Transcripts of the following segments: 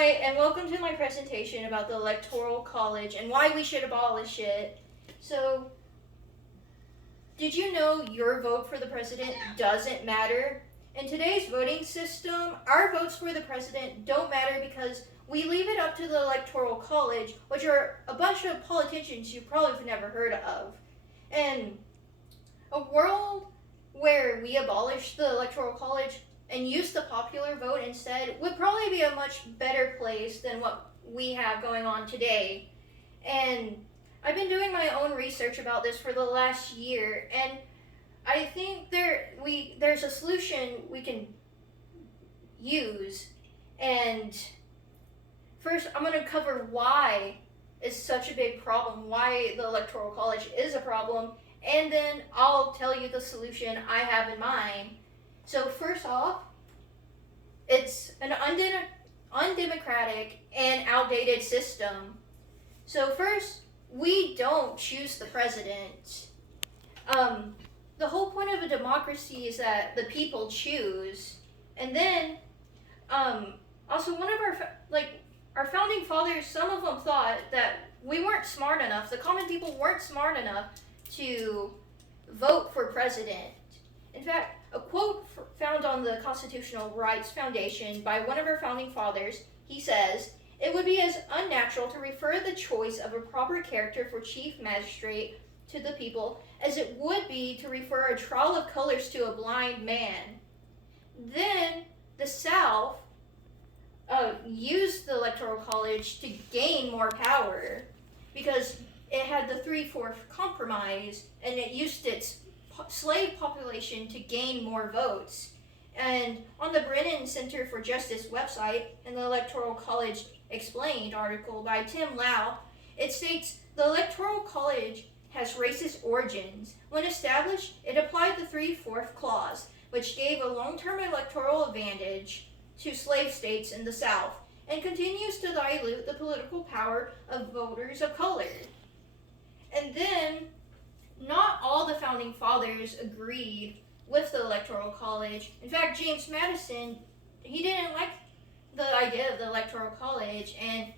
Hi, and welcome to my presentation about the Electoral College and why we should abolish it. So, did you know your vote for the president doesn't matter? In today's voting system, our votes for the president don't matter because we leave it up to the Electoral College, which are a bunch of politicians you probably have never heard of. And a world where we abolish the Electoral College and use the popular vote instead would probably be a much better place than what we have going on today. And I've been doing my own research about this for the last year, and I think there's a solution we can use. And first, I'm going to cover why it's such a big problem, why the Electoral College is a problem, and then I'll tell you the solution I have in mind. So first off, it's an undemocratic and outdated system. So first, we don't choose the president. The whole point of a democracy is that the people choose. And then, also one of our founding fathers, some of them thought that we weren't smart enough, the common people weren't smart enough to vote for president. In fact, a quote found on the Constitutional Rights Foundation by one of our founding fathers, he says, "It would be as unnatural to refer the choice of a proper character for chief magistrate to the people as it would be to refer a trial of colors to a blind man." Then the South used the Electoral College to gain more power because it had the 3/4 compromise and it used its slave population to gain more votes. And on the Brennan Center for Justice website, in the Electoral College Explained article by Tim Lau, it states the Electoral College has racist origins. When established, it applied the 3/4 clause, which gave a long-term electoral advantage to slave states in the South, and continues to dilute the political power of voters of color. And then, not all the founding fathers agreed with the Electoral College. In fact, James Madison, he didn't like the idea of the Electoral College, and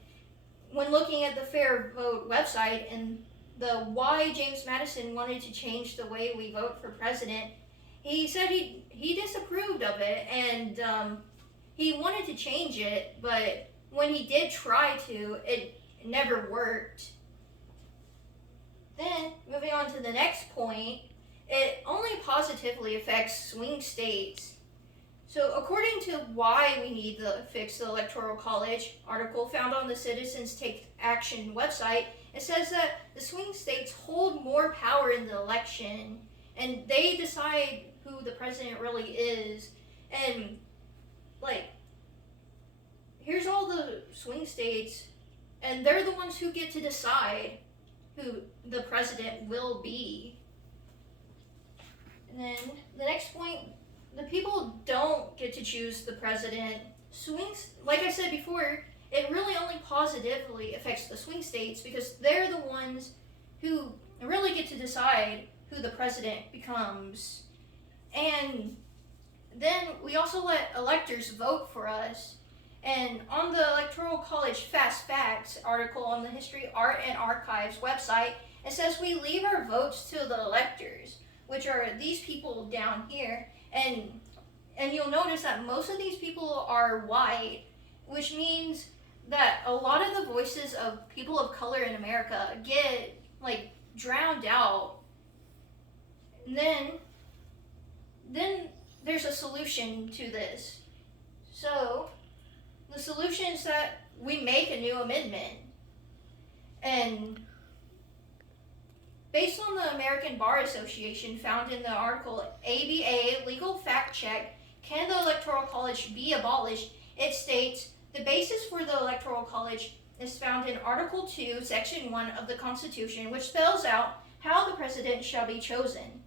when looking at the Fair Vote website and the why James Madison wanted to change the way we vote for president, he said he disapproved of it, and he wanted to change it, but when he did try to, it never worked. Then, moving on to the next point, it only positively affects swing states. So, according to why we need to fix the Electoral College article found on the Citizens Take Action website, it says that the swing states hold more power in the election, and they decide who the president really is. And, here's all the swing states, and they're the ones who get to decide who the president will be. And then the next point, the people don't get to choose the president. Swings, like I said before, it really only positively affects the swing states because they're the ones who really get to decide who the president becomes. And then we also let electors vote for us. And on the Electoral College Fast Facts article on the History, Art, and Archives website, it says we leave our votes to the electors, which are these people down here. And you'll notice that most of these people are white, which means that a lot of the voices of people of color in America get, drowned out. And then there's a solution to this. So, the solution is that we make a new amendment. And based on the American Bar Association found in the article ABA Legal Fact Check, Can the Electoral College Be Abolished? It states, the basis for the Electoral College is found in Article 2, Section 1 of the Constitution, which spells out how the president shall be chosen.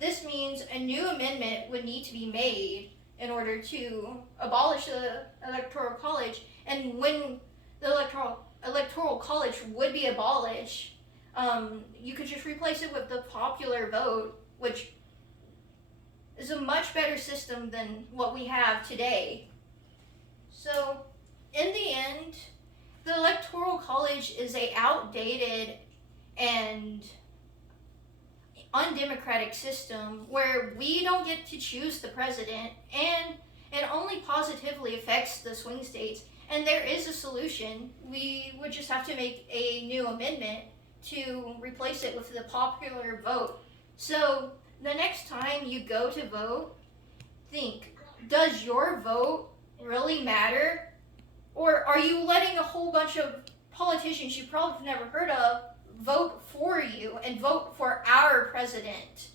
This means a new amendment would need to be made in order to abolish the Electoral College. And when the Electoral College would be abolished, you could just replace it with the popular vote, which is a much better system than what we have today. So in the end, the Electoral College is a outdated and undemocratic system where we don't get to choose the president, and it only positively affects the swing states. And there is a solution. We would just have to make a new amendment to replace it with the popular vote. So the next time you go to vote, think, does your vote really matter? Or are you letting a whole bunch of politicians you probably never heard of vote for you and vote for our president?